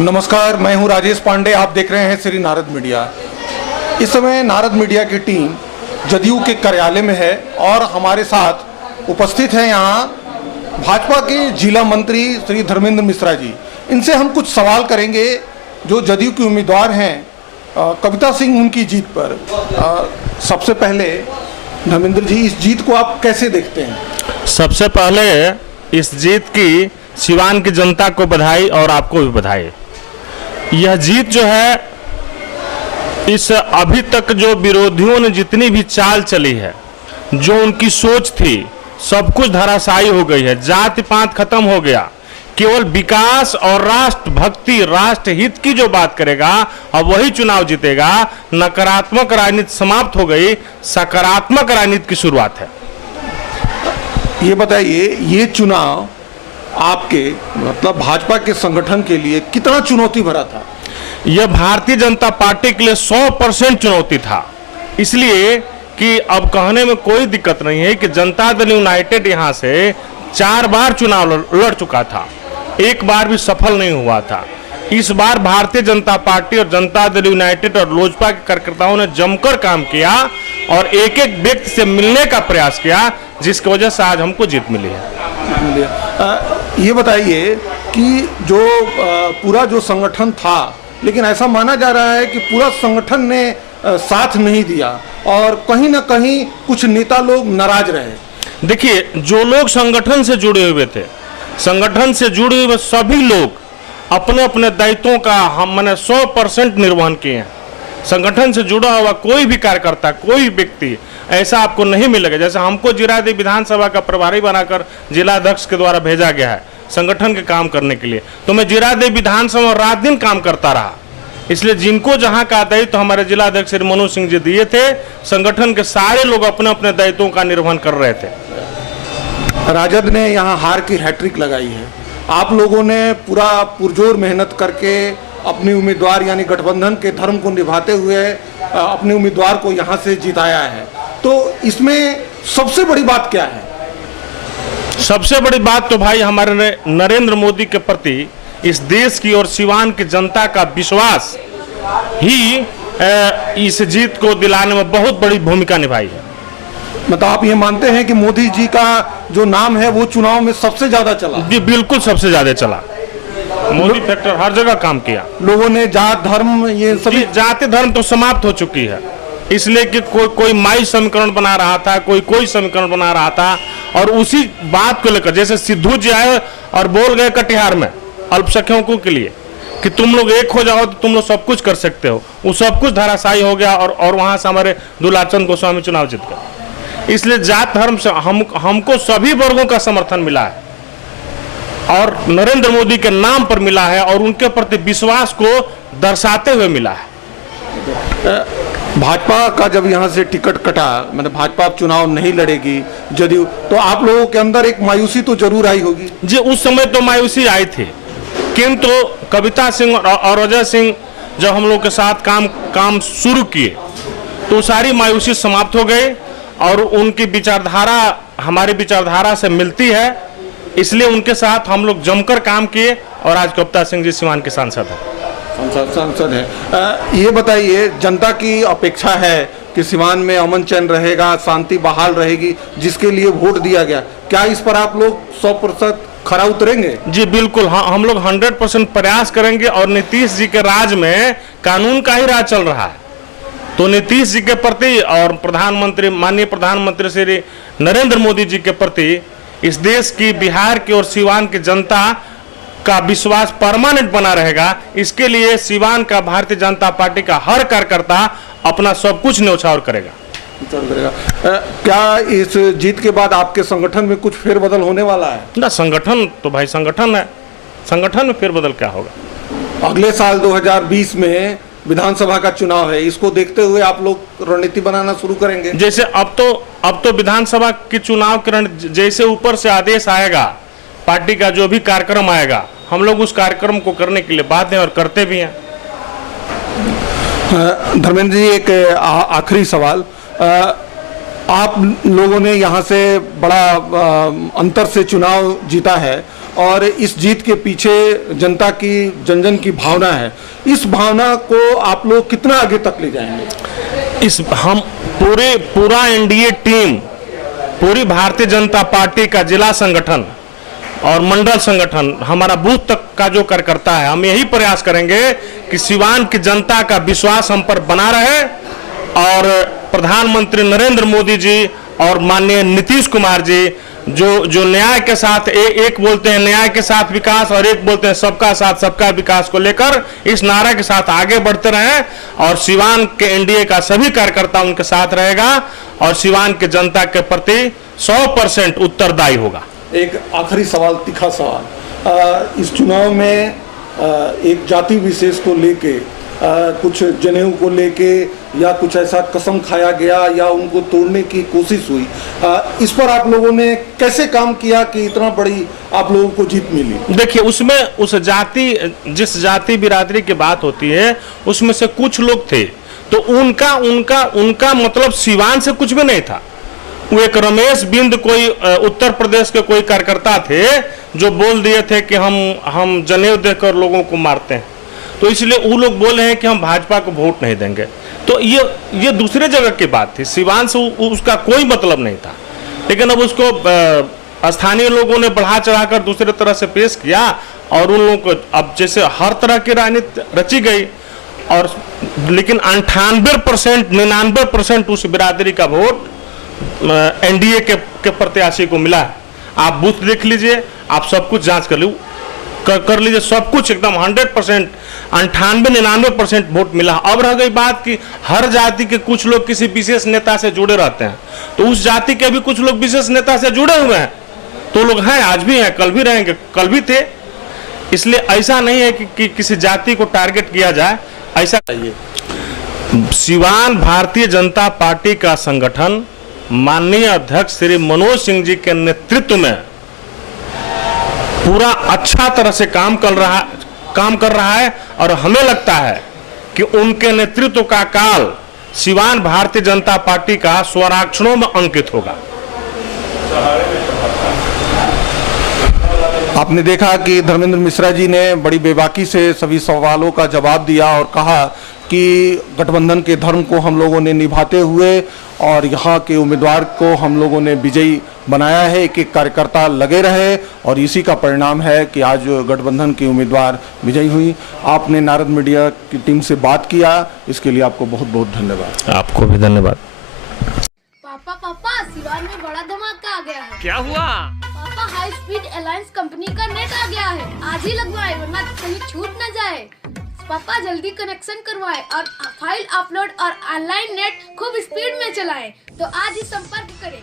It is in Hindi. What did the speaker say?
नमस्कार, मैं हूं राजेश पांडे। आप देख रहे हैं श्री नारद मीडिया। इस समय नारद मीडिया की टीम जदयू के कार्यालय में है और हमारे साथ उपस्थित हैं यहां भाजपा के जिला मंत्री श्री धर्मेंद्र मिश्रा जी। इनसे हम कुछ सवाल करेंगे जो जदयू के उम्मीदवार हैं कविता सिंह, उनकी जीत पर। सबसे पहले धर्मेंद्र जी, इस जीत को आप कैसे देखते हैं? सबसे पहले इस जीत की सिवान की जनता को बधाई और आपको भी बधाई। यह जीत जो है, इस अभी तक जो विरोधियों ने जितनी भी चाल चली है, जो उनकी सोच थी, सब कुछ धराशायी हो गई है। जाति पात खत्म हो गया, केवल विकास और राष्ट्र भक्ति, राष्ट्र हित की जो बात करेगा अब वही चुनाव जीतेगा। नकारात्मक राजनीति समाप्त हो गई, सकारात्मक राजनीति की शुरुआत है। ये बताइए, ये चुनाव आपके मतलब भाजपा के संगठन के लिए कितना चुनौती भरा था? यह भारतीय जनता पार्टी के लिए 100% चुनौती था, इसलिए कि अब कहने में कोई दिक्कत नहीं है कि जनता दल यूनाइटेड यहां से 4 बार चुनाव लड़ चुका था, एक बार भी सफल नहीं हुआ था। इस बार भारतीय जनता पार्टी और जनता दल यूनाइटेड और लोजपा के कार्यकर्ताओं ने जमकर काम किया और एक एक व्यक्ति से मिलने का प्रयास किया, जिसकी वजह से आज हमको जीत मिली है। ये बताइए कि जो पूरा जो संगठन था, लेकिन ऐसा माना जा रहा है कि पूरा संगठन ने साथ नहीं दिया और कहीं ना कहीं कुछ नेता लोग नाराज रहे। देखिए, जो लोग संगठन से जुड़े हुए थे, संगठन से जुड़े हुए सभी लोग अपने अपने दायित्वों का हमने 100% निर्वहन किए हैं। संगठन से जुड़ा हुआ कोई भी कार्यकर्ता, कोई व्यक्ति ऐसा आपको नहीं मिलेगा। जैसे हमको जिरादेव विधानसभा का प्रभारी बनाकर जिला अध्यक्ष के द्वारा भेजा गया है संगठन के काम करने के लिए, तो मैं जिरादेव विधानसभा रात दिन काम करता रहा। इसलिए जिनको जहां का दायित्व हमारे जिला अध्यक्ष श्री मनोज सिंह जी दिए थे, संगठन के सारे लोग अपने अपने दायित्वों का निर्वहन कर रहे थे। राजद ने यहाँ हार की हैट्रिक लगाई है। आप लोगों ने पूरा पुरजोर मेहनत करके अपनी उम्मीदवार यानी गठबंधन के धर्म को निभाते हुए अपने उम्मीदवार को यहाँ से जिताया है, तो इसमें सबसे बड़ी बात क्या है? सबसे बड़ी बात तो भाई हमारे नरेंद्र मोदी के प्रति इस देश की और सिवान की जनता का विश्वास ही इस जीत को दिलाने में बहुत बड़ी भूमिका निभाई है। मतलब आप ये मानते हैं कि मोदी जी का जो नाम है वो चुनाव में सबसे ज्यादा चला? जी बिल्कुल, सबसे ज्यादा चला। मोदी फैक्टर हर जगह काम किया। लोगों ने जात धर्म ये सभी, जाति धर्म तो समाप्त हो चुकी है, इसलिए कि कोई माई समीकरण बना रहा था, कोई समीकरण बना रहा था, और उसी बात को लेकर जैसे सिद्धू जी आए और बोल गए कटिहार में अल्पसंख्यकों के लिए कि तुम लोग एक हो जाओ तो तुम लोग सब कुछ कर सकते हो, वो सब कुछ धराशायी हो गया और वहां से हमारे दुलाचंद गोस्वामी चुनाव जीत गए। इसलिए जात धर्म से हमको सभी वर्गों का समर्थन मिला है और नरेंद्र मोदी के नाम पर मिला है और उनके प्रति विश्वास को दर्शाते हुए मिला है। भाजपा का जब यहाँ से टिकट कटा, मतलब भाजपा अब चुनाव नहीं लड़ेगी जदयू, तो आप लोगों के अंदर एक मायूसी तो जरूर आई होगी? जी, उस समय तो मायूसी आई थी, किंतु कविता सिंह और अजय सिंह जब हम लोग के साथ काम शुरू किए तो सारी मायूसी समाप्त हो गई और उनकी विचारधारा हमारी विचारधारा से मिलती है, इसलिए उनके साथ हम लोग जमकर काम किए और आज कविता सिंह जी सिवान के सांसद हैं। सांसद है। ये बताइए, जनता की अपेक्षा है कि सिवान में अमन चैन रहेगा, शांति बहाल रहेगी, जिसके लिए वोट दिया गया, क्या इस पर आप लोग 100% खरा उतरेंगे? जी बिल्कुल, हाँ, हम लोग 100% प्रयास करेंगे और नीतीश जी के राज में कानून का ही राज चल रहा है, तो नीतीश जी के प्रति और माननीय प्रधानमंत्री श्री नरेंद्र मोदी जी के प्रति इस देश की, बिहार की और सिवान की जनता का विश्वास परमानेंट बना रहेगा। इसके लिए सिवान का भारतीय जनता पार्टी का हर कार्यकर्ता अपना सब कुछ न्यौछावर करेगा। क्या इस जीत के बाद आपके संगठन में कुछ फेरबदल होने वाला है? ना, संगठन तो भाई संगठन है, संगठन में फेरबदल क्या होगा? अगले साल 2020 में विधानसभा का चुनाव है, इसको देखते हुए आप लोग रणनीति बनाना शुरू करेंगे? जैसे अब तो विधानसभा के चुनाव के जैसे ऊपर से आदेश आएगा, पार्टी का जो भी कार्यक्रम आएगा, हम लोग उस कार्यक्रम को करने के लिए बाध्य हैं और करते भी हैं। धर्मेंद्र जी, एक आखिरी सवाल, आप लोगों ने यहाँ से बड़ा अंतर से चुनाव जीता है और इस जीत के पीछे जनता की जन जन की भावना है। इस भावना को आप लोग कितना आगे तक ले जाएंगे? हम पूरा एनडीए टीम, पूरी भारतीय जनता पार्टी का जिला संगठन और मंडल संगठन, हमारा बूथ तक का जो कार्यकर्ता है, हम यही प्रयास करेंगे कि सिवान की जनता का विश्वास हम पर बना रहे और प्रधानमंत्री नरेंद्र मोदी जी और माननीय नीतीश कुमार जी जो न्याय के साथ एक बोलते हैं न्याय के साथ विकास और एक बोलते हैं सबका साथ सबका विकास को लेकर इस नारे के साथ आगे बढ़ते रहें और सिवान के एनडीए का सभी कार्यकर्ता उनके साथ रहेगा और सिवान के जनता के प्रति 100% उत्तरदायी होगा। एक आखिरी सवाल, तीखा सवाल, इस चुनाव में एक जाति विशेष को लेके कुछ जनेऊ को लेके या कुछ ऐसा कसम खाया गया या उनको तोड़ने की कोशिश हुई, इस पर आप लोगों ने कैसे काम किया कि इतना बड़ी आप लोगों को जीत मिली? देखिए, उसमें जिस जाति बिरादरी की बात होती है उसमें से कुछ लोग थे तो उनका मतलब सिवान से कुछ भी नहीं था। वो एक रमेश बिंद कोई उत्तर प्रदेश के कोई कार्यकर्ता थे जो बोल दिए थे कि हम जनेऊ देकर लोगों को मारते हैं, तो इसलिए वो लोग बोले हैं कि हम भाजपा को वोट नहीं देंगे। तो ये दूसरे जगह की बात थी, सिवान से उसका कोई मतलब नहीं था। लेकिन अब उसको स्थानीय लोगों ने बढ़ा चढ़ाकर दूसरे तरह से पेश किया और उन लोगों को अब जैसे हर तरह की राजनीति रची गई और लेकिन 99% उस बिरादरी का वोट एनडीए के प्रत्याशी को मिला है। आप बूथ देख लीजिए, आप सब कुछ जांच कर लीजिए, सब कुछ एकदम 100% 98-99% वोट मिला। अब रह गई बात कि हर जाति के कुछ लोग किसी विशेष नेता से जुड़े रहते हैं, तो उस जाति के भी कुछ लोग विशेष नेता से जुड़े हुए हैं, तो लोग हैं, आज भी हैं, कल भी रहेंगे, कल भी थे। इसलिए ऐसा नहीं है कि किसी जाति को टारगेट किया जाए, ऐसा चाहिए। सिवान भारतीय जनता पार्टी का संगठन माननीय अध्यक्ष श्री मनोज सिंह जी के नेतृत्व में पूरा अच्छा तरह से काम कर रहा है और हमें लगता है कि उनके नेतृत्व का काल सिवान भारतीय जनता पार्टी का स्वराक्षरों में अंकित होगा। आपने देखा कि धर्मेंद्र मिश्रा जी ने बड़ी बेबाकी से सभी सवालों का जवाब दिया और कहा कि गठबंधन के धर्म को हम लोगों ने निभाते हुए और यहाँ के उम्मीदवार को हम लोगों ने विजयी बनाया है। एक एक कार्यकर्ता लगे रहे और इसी का परिणाम है कि आज गठबंधन की उम्मीदवार विजयी हुई। आपने नारद मीडिया की टीम से बात किया, इसके लिए आपको बहुत बहुत धन्यवाद। आपको भी धन्यवाद। पापा, सिवान में बड़ा धमाका आ गया है। क्या हुआ? पापा, हाई स्पीड अलायंस कंपनी का नेट आ गया है, आज ही लगवाए वरना कहीं छूट न जाए। पापा जल्दी कनेक्शन करवाएं और फाइल अपलोड और ऑनलाइन नेट खूब स्पीड में चलाएं। तो आज ही संपर्क करें।